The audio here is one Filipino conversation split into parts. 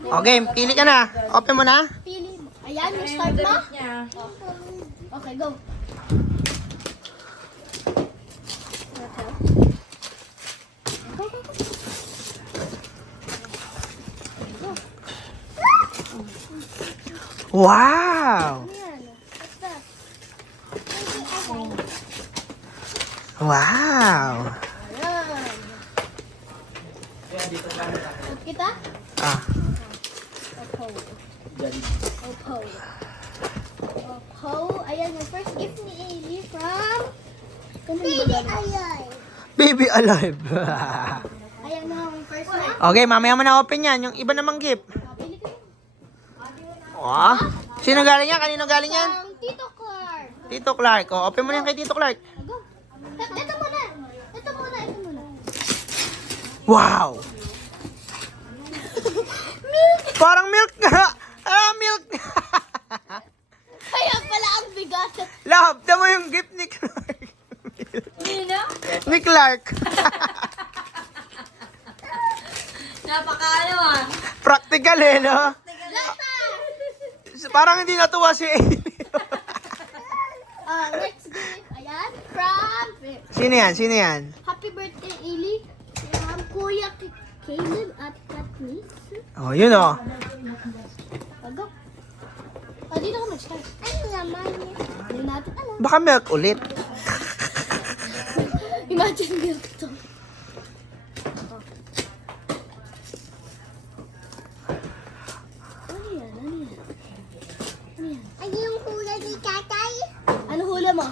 Okay, pili ka na. Open mo na. Pili mo. Ayan, yung start mo. Okay, go. Go, go, go. Wow! Ano yan? What's that? Wow! Ayan. Huwag kita? Ah, Opo. Opo. Opo. Ayan, yung first gift ni Ailey from... Baby Alive. baby alive. Ayan na yung first na. Okay, mamaya mo na open yan. Yung iba namang gift. Pili ka. Oh. Sino galing yan? Kanino galing yan? Ang Tito Clark. Tito Clark. Oh, open mo na yan kay Tito Clark. Go. Ito muna. Ito muna. Ito muna. Wow! Milk. Parang milk nga. Ah, milk. Kaya pala ang bigat. Love, tama yung gift ni Clark. Nino? Ni Clark. Napakaano ah. Practical eh, no? Lata. Parang hindi natuwa si Ailey. Next gift. Ayan. From... Sino yan? Sino yan? Happy birthday, Ailey. From Kuya Caleb at Katniss. Oh, yun oh. Go. Dito ka mag-start. Ano naman? Hindi natin alam. Baka milk ulit. Imagine milk to. Ano yan? Ano yan? Ano yan? Ano yung hula ni tatay? Ano hula mo?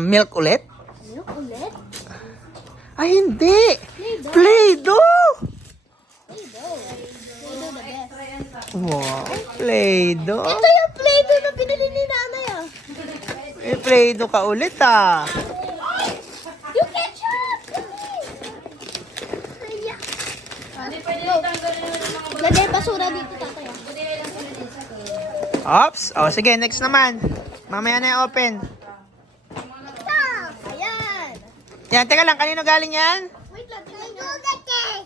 Milk ulit? Milk ulit? Ay, hindi. Play-Doh. Play-Doh. Play-Doh. Play-Doh the best. Wow, Play-Doh. Ito yung Play-Doh na binili ni nanay ah. Eh, Play-Doh ka ulit ah. Yung ketchup! Lagay basura dito tatay ah. Ops. Oh, sige, next naman. Mamaya na i-open. Ayan. Yan, teka lang. Kanino galing yan? Wait lang.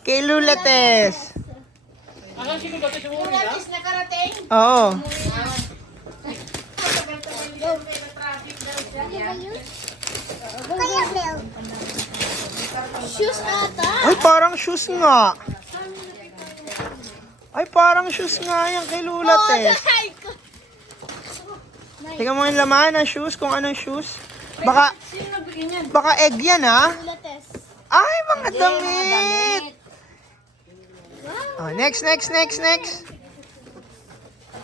Kay Lulates. Yung ratis na karating. Oo. Kaya milk. Shoes ata. Ay, parang shoes nga. Ay, parang shoes nga yan kay Lulates. Tingnan mo yung laman ng shoes, kung anong shoes. Baka egg yan, ha? Pilates. Ay, mga damit. Oh, next.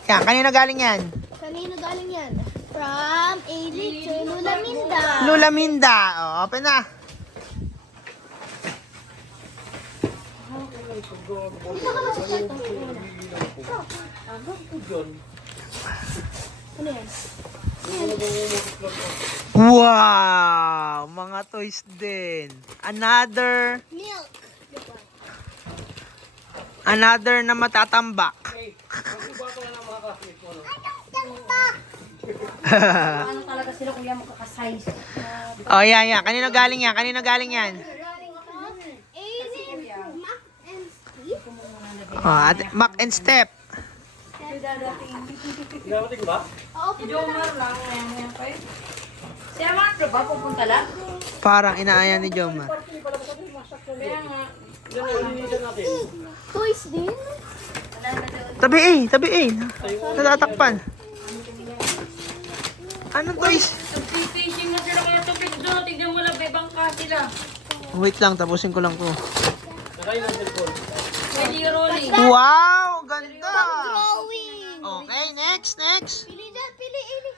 Yan, kanino galing yan? Kanino galing yan? From Ailey kay Lula Minda. Lula Minda. Oh, open na. Dito ka mag-start ng una. Ano yan? Wow! Mga toys din. Milk. Another na matatambak. Ano talaga sila kuya makakasize? Oh, yan. Kanino galing yan? Ailey, Mac and Steve. Oh, Mac and Step. Oo, Jomar lang, ngayon pa eh. Si Amar, ba pupunta lang? Parang inaayan ni Joma. Kaya nga, toys din. Tabi eh. Natatakpan. Anong toys? nag-fishing na sila kaya tubig doon. Tignan mo lang, bebang ka sila. Wait lang, tapusin ko lang to. Pwede yung rolling. Wow! Ganda! Drawing. Okay, next. Pili dyan, pili Ailey.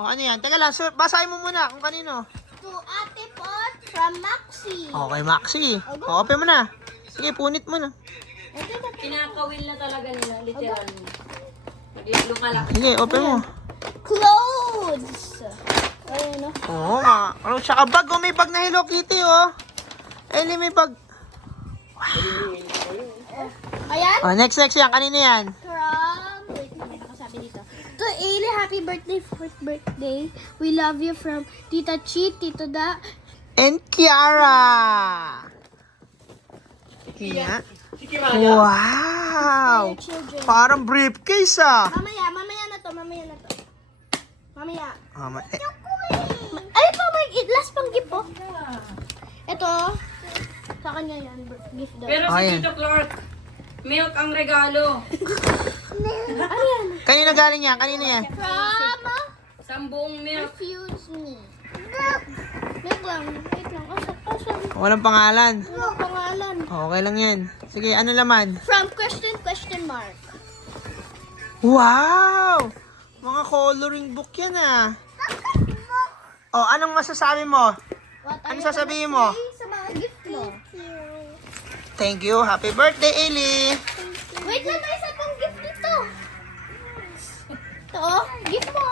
O, ano yan? Teka lang, basahin mo muna kung kanino. To Ate Pot from Maxi. Okay, Maxi. O, open mo na. Sige, punit mo na. Kinakawil na talaga nila, literal. Maglalo ka lang. Sige, open mo. Clothes. Ayan o. Oo nga. Ano, tsaka bag. Oh, may bag na Hello Kitty, oh. Eli, may bag. Ayan. Oh, next yan. Kanino yan? From, wait, may nakasabi dito. To Ailey, happy birthday, fourth birthday. We love you from Tita Chi, Tito Da. And Kiara. Kaya? Wow! For children. Parang briefcase ah. Mamaya na to. Mamaya. Ay pa, may last pang gift po. Ito, sa kanya yan, gift daw. Pero si Ayan. Tito Clark, milk ang regalo. Ano yan? Kanina galing yan? Kanina yan? From Sambuong milk. Refuse Me. Wait lang. Sorry. Walang pangalan. Ano pangalan? Okay lang yan. Sige, ano laman? From question mark. Wow! Mga coloring book yan ah. Oh, anong masasabi mo? What Ano are you sasabihin gonna mo? say sa mga gift mo? Thank you. Happy birthday, Ailey. Wait lang, may isa pang gift dito. Ito, oh. Gift mo.